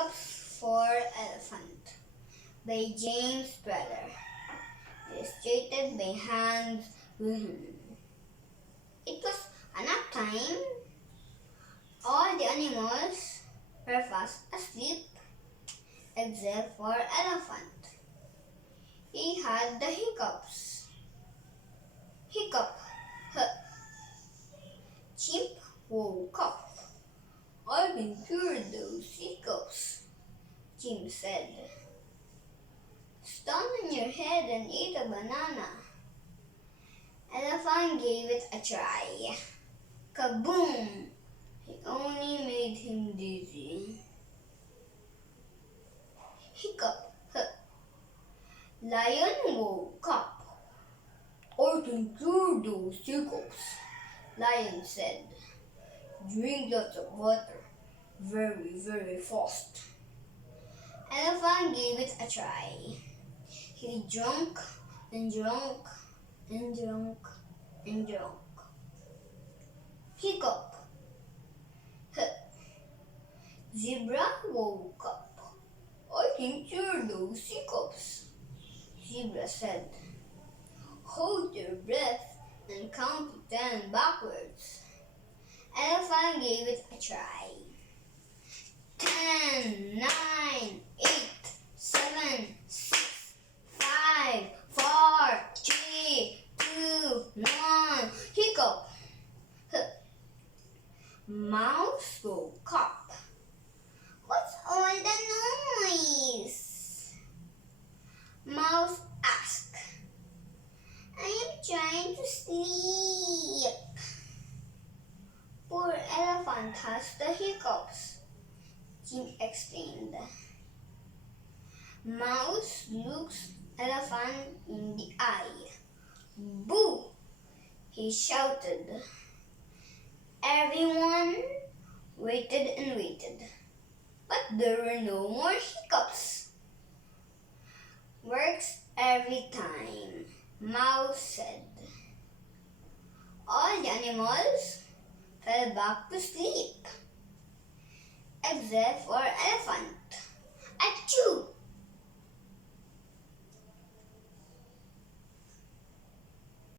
Hiccups for Elephant by James Brother. Illustrated by Hans Wilhelm. It was a nap time. All the animals were fast asleep except for Elephant. He had the hiccups. Hiccup. Chimp woke up. I can cure those hiccups, Jim said. Stand on your head and eat a banana. Elephant gave it a try. Kaboom! It only made him dizzy. Hiccup. Lion woke up. I can cure those hiccups, Lion said. Drink lots of water. Very, very fast. Elephant gave it a try. He drank and drank and drank and drank. Hiccup. Zebra woke up. I can cure those hiccups, Zebra said. Hold your breath and count to 10 backwards. Elephant gave it a try. 10, 9, 8, 7, 6, 5, 4, 3, 2, 1. Hiccup. Mouse woke up. What's all the noise? Mouse asked. I am trying to sleep. Poor elephant has the hiccups, Jim explained. Mouse looks elephant in the eye. Boo! He shouted. Everyone waited and waited, but there were no more hiccups. Works every time, Mouse said. All the animals fell back to sleep, except for Elephant. Achoo!